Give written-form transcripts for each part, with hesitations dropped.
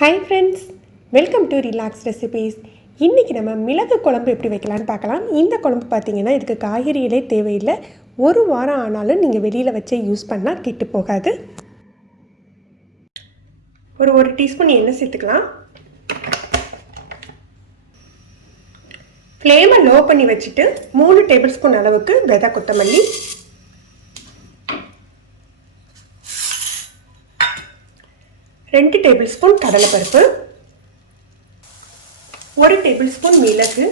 Hi friends, welcome to relax recipes. இன்றைக்கி நம்ம மிளகு குழம்பு எப்படி வைக்கலான்னு பார்க்கலாம். இந்த குழம்பு பார்த்திங்கன்னா இதுக்கு காய்கறிகளே தேவையில்லை. ஒரு வாரம் ஆனாலும் நீங்கள் வெளியில் வச்சு யூஸ் பண்ணால் கெட்டு போகாது. ஒரு டீஸ்பூன் எண்ணெய் சேர்த்துக்கலாம். ஃப்ளேமை லோ பண்ணி வச்சுட்டு 3 டேபிள் ஸ்பூன் அளவுக்கு விதை கொத்தமல்லி, 2 டேபிள் ஸ்பூன் கடலைப்பருப்பு, 1 டேபிள் ஸ்பூன் மிளகு,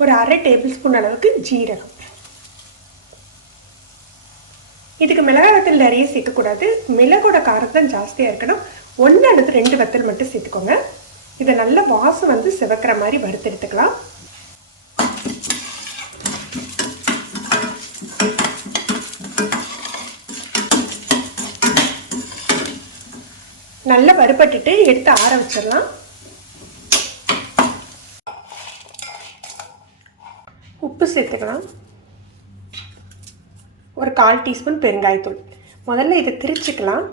ஒரு அரை டேபிள் ஸ்பூன் அளவுக்கு ஜீரகம். இதுக்கு மிளகாய் வத்தல் நிறைய சேர்க்கக்கூடாது. மிளகோட காரம் தான் ஜாஸ்தியாக இருக்கணும். 1 அல்லது 2 வத்தல் மட்டும் சேர்த்துக்கோங்க. இதை நல்ல வாசம் வந்து சிவக்கிற மாதிரி வறுத்தெடுத்துக்கலாம். நல்லா வறுபட்டுட்டு எடுத்து ஆற வச்சிடலாம். உப்பு சேர்த்துக்கலாம். ஒரு 1/4 டீஸ்பூன் பெருங்காயத்தூள். முதல்ல இதை திரிச்சுக்கலாம்.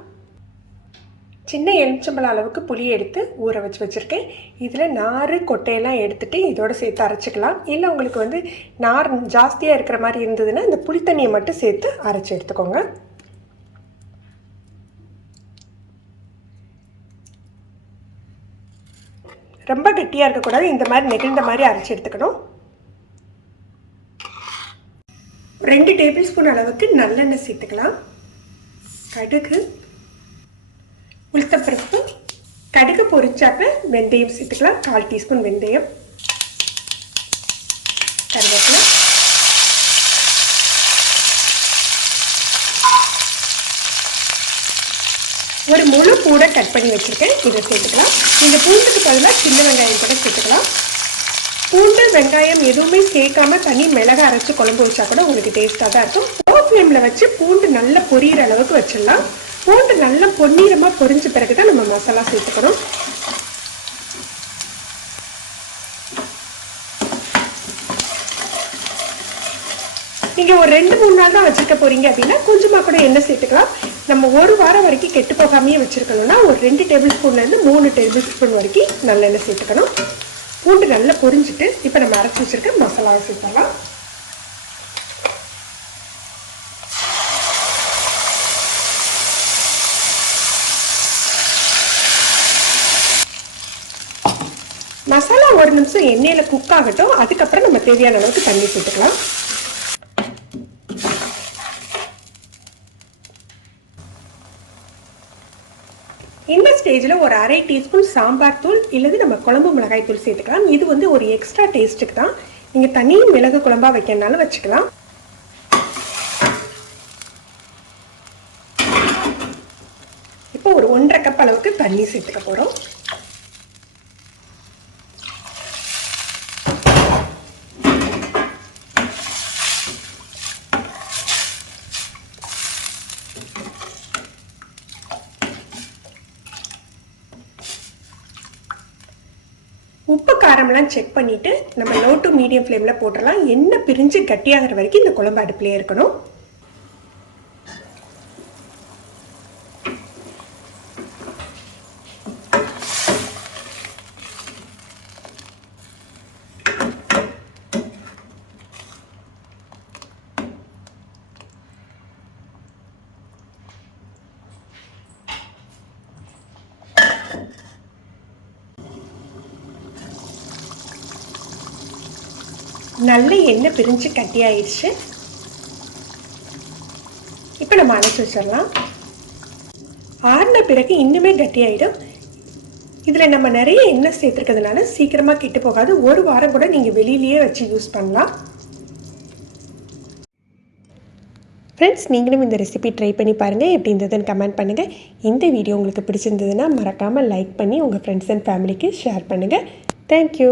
சின்ன எலுமிச்சம்பழம் அளவுக்கு புளியை எடுத்து ஊற வச்சுருக்கேன். இதில் நார் கொட்டையெல்லாம் எடுத்துகிட்டு இதோட சேர்த்து அரைச்சிக்கலாம். இல்லை உங்களுக்கு வந்து நார் ஜாஸ்தியாக இருக்கிற மாதிரி இருந்ததுன்னா இந்த புளி தண்ணியை மட்டும் சேர்த்து அரைச்சி எடுத்துக்கோங்க. ரொம்ப கட்டியாக இருக்கக்கூடாது. இந்த மாதிரி நெகிழ்ந்த மாதிரி அரைச்சி எடுத்துக்கணும். 2 டேபிள் ஸ்பூன் அளவுக்கு நல்லெண்ணெய் சேர்த்துக்கலாம். கடுகு, உளுத்தப்பருப்பு, கடுகு பொரிச்சாக்க வெந்தயம் சேர்த்துக்கலாம். 1/4 டீஸ்பூன் வெந்தயம், கருவேப்பிலை, ஒரு முழு பூண்டை கட் பண்ணி வச்சுருக்கேன். இதை சேர்த்துக்கலாம். இந்த பூண்டுக்கு பதிலாக சின்ன வெங்காயம் கூட சேர்த்துக்கலாம். பூண்டு வெங்காயம் எதுவுமே சேர்க்காம தனி மிளகா அரைச்சி குழம்பு வச்சா கூட உங்களுக்கு டேஸ்ட்டாக தான் இருக்கும். லோ ஃப்ளேமில் வச்சு பூண்டு நல்லா பொரியிற அளவுக்கு வச்சிடலாம். பூண்டு நல்லா பொன்னிறமாக பொரிஞ்ச பிறகு தான் நம்ம மசாலா சேர்த்துக்கணும். நீங்கள் ஒரு 2-3 நாள் தான் வச்சுருக்க போகிறீங்க அப்படின்னா கொஞ்சமாக கூட எண்ணெய் சேர்த்துக்கலாம். நம்ம ஒரு வாரம் வரைக்கும் கெட்டு போகாமையே வச்சுருக்கணும்னா ஒரு 2 டேபிள் ஸ்பூன்லேருந்து 3 டேபிள் ஸ்பூன் வரைக்கும் நல்லெண்ணெய் சேர்த்துக்கணும். பூண்டு நல்லா பொரிஞ்சுட்டு இப்போ நம்ம அரைச்சி வச்சுருக்க மசாலாவை சேர்த்துக்கலாம். மசாலா ஒரு நிமிஷம் எண்ணெயில் குக் ஆகட்டும். அதுக்கப்புறம் நம்ம தேவையான அளவுக்கு தண்ணி சேர்த்துக்கலாம். இந்த ஸ்டேஜில் ஒரு அரை டீஸ்பூன் சாம்பார் தூள் இல்லது நம்ம குழம்பு மிளகாய் தூள் சேர்த்துக்கலாம். இது வந்து ஒரு எக்ஸ்ட்ரா டேஸ்ட்டுக்கு தான். நீங்கள் தனி மிளகு குழம்பா வைக்கிறதுனால வச்சுக்கலாம். இப்போ ஒரு 1.5 கப் அளவுக்கு தண்ணி சேர்த்துக்க போகிறோம். உப்பு காரம்லாம் செக் பண்ணிவிட்டு நம்ம லோ டு மீடியம் ஃப்ளேமில் போட்டுடலாம். எண்ணெய் பிரிஞ்சு கட்டியாகிற வரைக்கும் இந்த குழம்பு அடுப்புலேயே இருக்கணும். நல்ல எண்ணெய் பிரிஞ்சு கட்டி ஆயிடுச்சு. இப்போ நம்ம அரைச்சி வச்சிடலாம். ஆறின பிறகு இன்னுமே கட்டி ஆகிடும். இதில் நம்ம நிறைய எண்ணெய் சேர்த்துருக்கிறதுனால சீக்கிரமாக கெட்டு போகாது. ஒரு வாரம் கூட நீங்கள் வெளியிலேயே வச்சு யூஸ் பண்ணலாம். ஃப்ரெண்ட்ஸ், நீங்களும் இந்த ரெசிபி ட்ரை பண்ணி பாருங்கள். எப்படி இருந்ததுன்னு கமெண்ட் பண்ணுங்கள். இந்த வீடியோ உங்களுக்கு பிடிச்சிருந்ததுன்னா மறக்காமல் லைக் பண்ணி உங்கள் ஃப்ரெண்ட்ஸ் அண்ட் ஃபேமிலிக்கு ஷேர் பண்ணுங்கள். தேங்க்யூ.